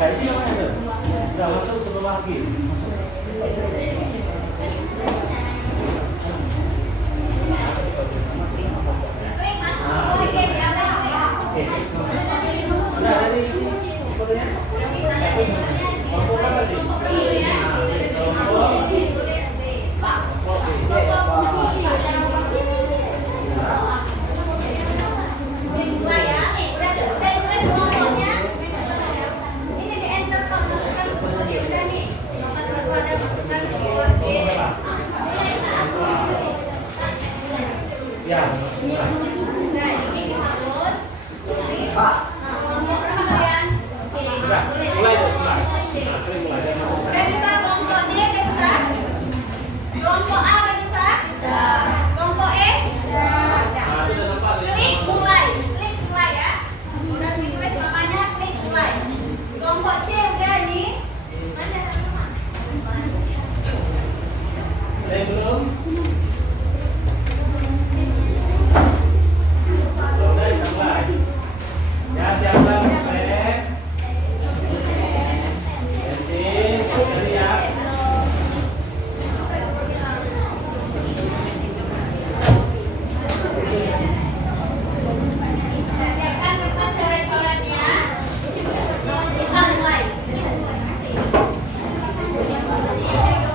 Nah, ini namanya tuh. Udah masuk sebelum lagi. Masuk. Udah dari sini fotonya. Kelompok berapa tadi? Ya. Mulai. Udah bisa kelompok D, udah bisa? Kelompok A udah bisa? Kelompok E? Udah. Klik mulai ya. Udah ditulis namanya, klik mulai. Kelompok C udah nih. Mana? Belum? Ya, siapa? Siapkan kertas coret-coretnya. Kita mulai.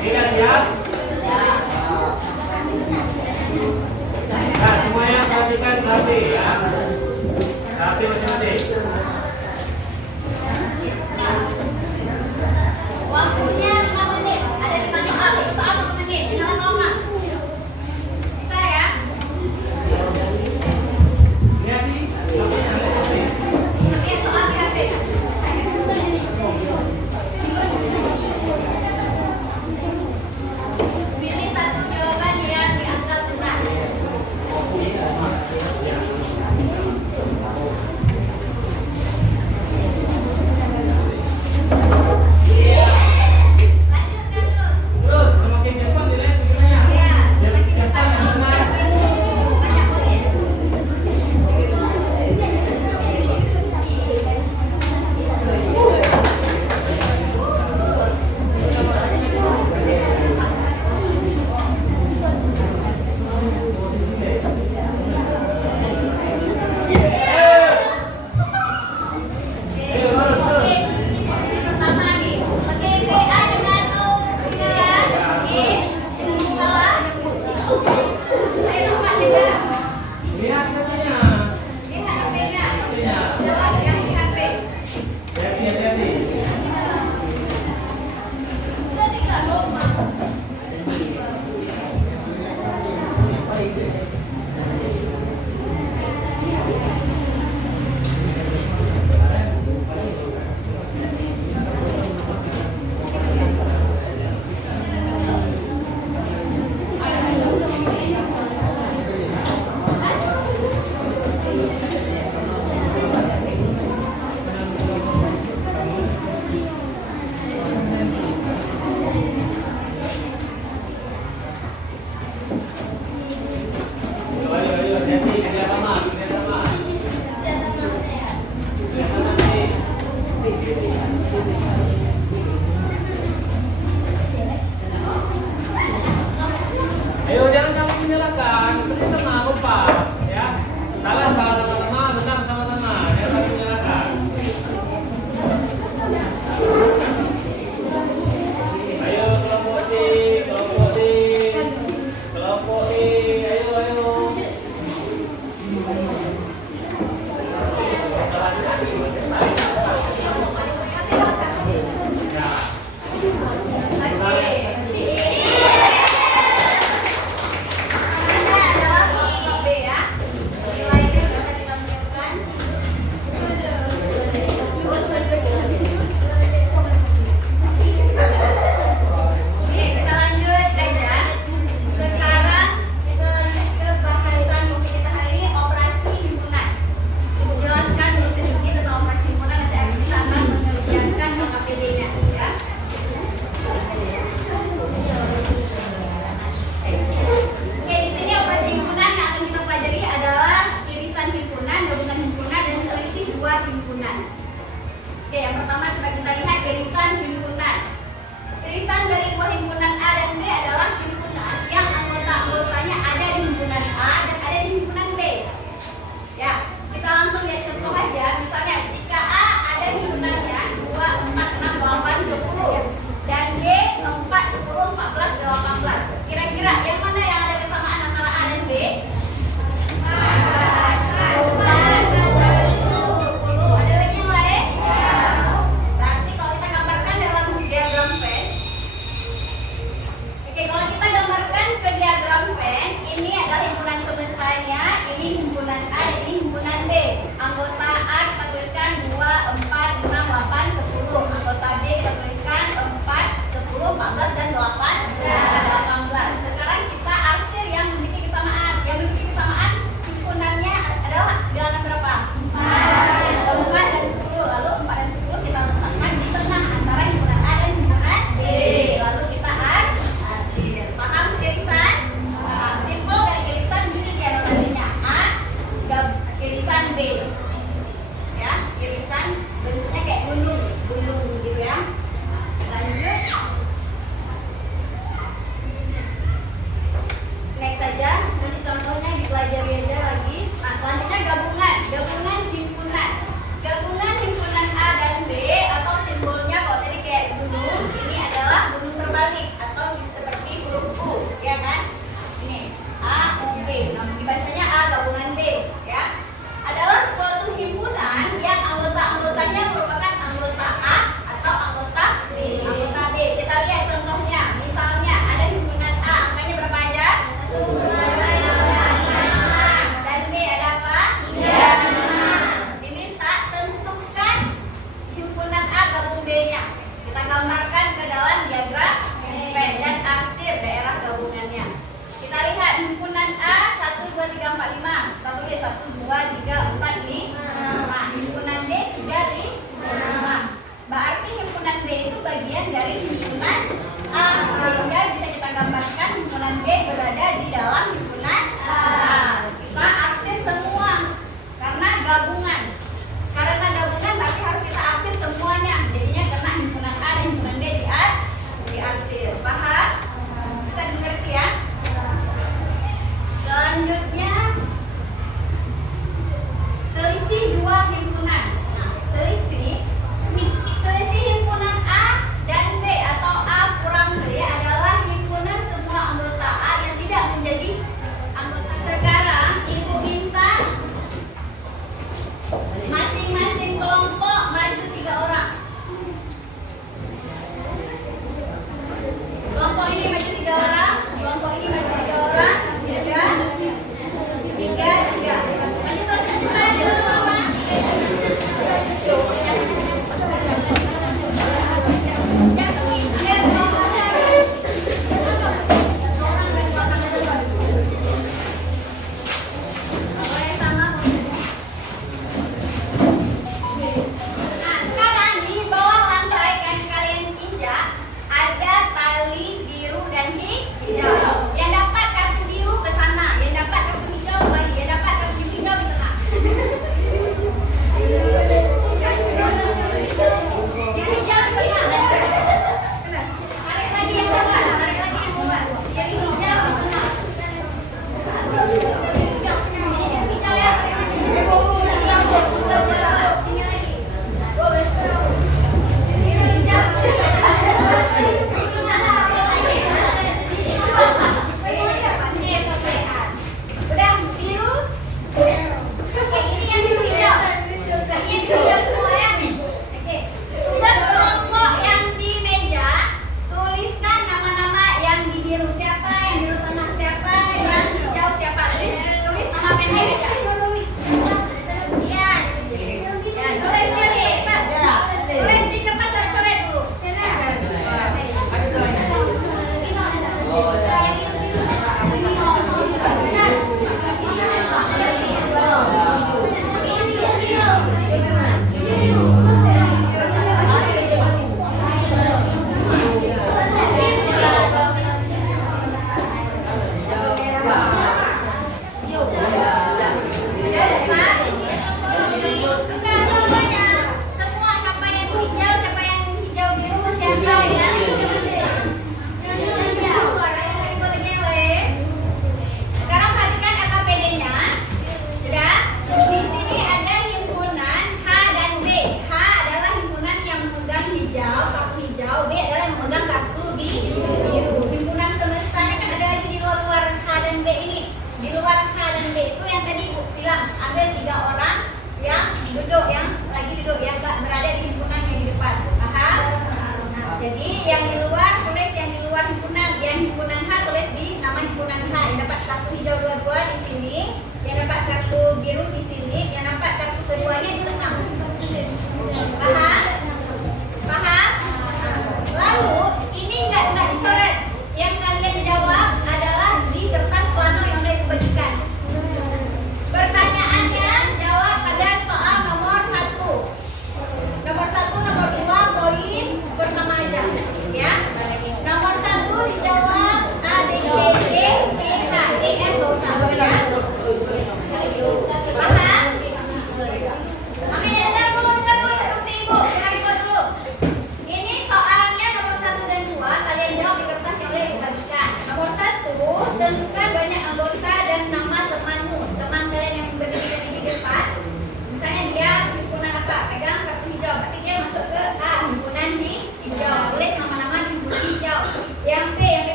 Tidak siap? Nah, semuanya perhatikan hati ya. Hati masing-masing. Waktunya 5 menit. Ada 5 soal. Satu soal 1 menit. Jangan lama-lama. Bisa ya? Lihat nih, HP-nya ada HP. Lihat soal di HP. Pilih satu jawaban yang dianggap benar. Lanjutkan terus. Terus, semakin cepat dilihat segimana. Ya, semakin cepat semakin banyak poin. Pertama nih, pakai VA dengan O ketiga ya. E dengan salah. Ayo Pak juga. Lihat katanya. Lihat HP-nya. Jawab yang di HP. Hati-hati. Ayo, hati, kerja sama. Ayo, jangan saling menyalahkan. Kerja sama, kompak, ya. Salah sama-sama, benar sama-sama. Jangan saling menyalahkan. Ayo, kelompok D, kelompok D, kelompok E. Ayo. gambarkan ke dalam diagram Venn dan arsir daerah gabungannya. Kita lihat himpunan A 1, 2, 3, 4, 5. Kita tulis 1, 2, 3, 4, 5. Himpunan B 3, 5. Berarti himpunan B itu bagian dari himpunan A, sehingga bisa kita gambarkan himpunan B berada di dalam himpunan A. Kita arsir semua karena gabungan. Karena gabungan berarti harus kita arsir semuanya. Jadinya kena himpunan A dan himpunan B diarsir. Paham? Bisa dimengerti ya? Selanjutnya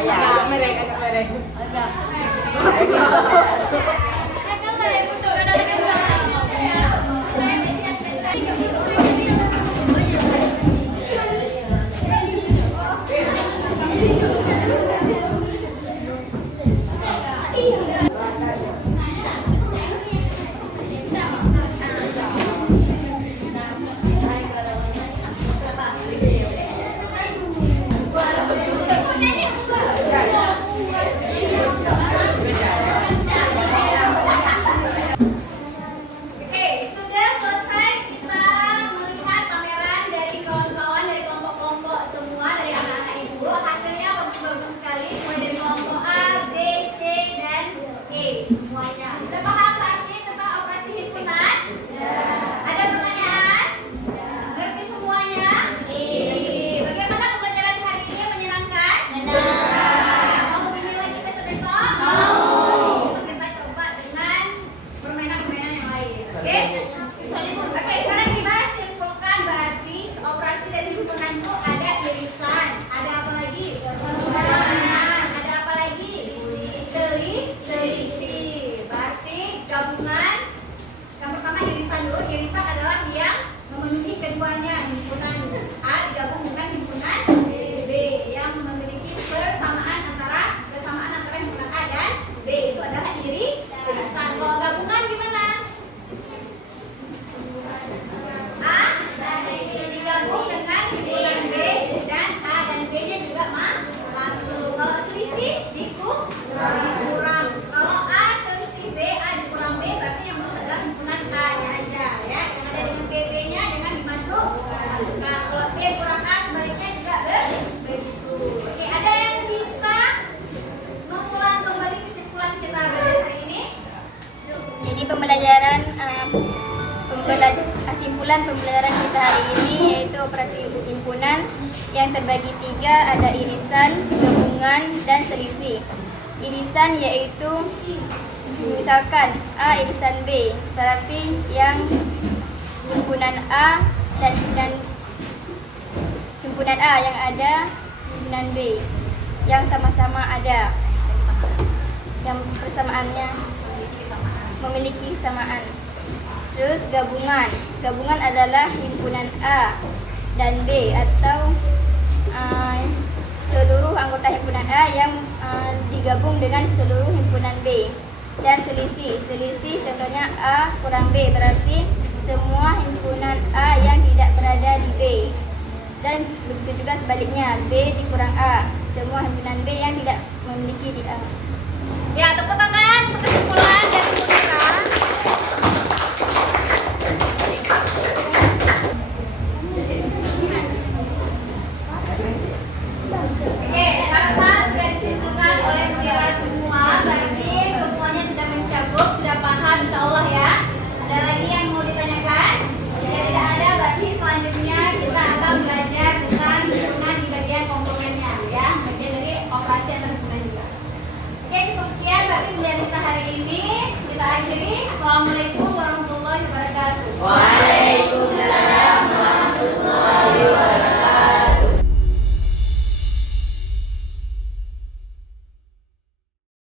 Agak merek. Kesimpulan pembelajaran kita hari ini yaitu operasi himpunan yang terbagi 3, ada irisan, gabungan, dan selisih. Irisan yaitu misalkan A irisan B, berarti yang himpunan A dan himpunan A yang ada himpunan B yang sama-sama ada, yang persamaannya memiliki kesamaan. Terus gabungan adalah himpunan A dan B atau seluruh anggota himpunan A yang digabung dengan seluruh himpunan B. Dan selisih contohnya A kurang B, berarti semua himpunan A yang tidak berada di B. Dan begitu juga sebaliknya, B dikurang A, semua himpunan B yang tidak memiliki di A. Ya, tepuk tangan untuk kesimpulan dari Munira. Oke, karena sudah disimpulkan oleh Munira semua, berarti semuanya sudah mencakup, sudah paham insya Allah ya. Ada lagi yang mau ditanyakan? Jika tidak ada, berarti selanjutnya kita akan belajar tentang himpunan di bagian komponennya ya, bagian dari operasi antar himpunan juga. Oke, cukup sekian berarti pembelajaran kita hari ini. Kita akhiri. Assalamualaikum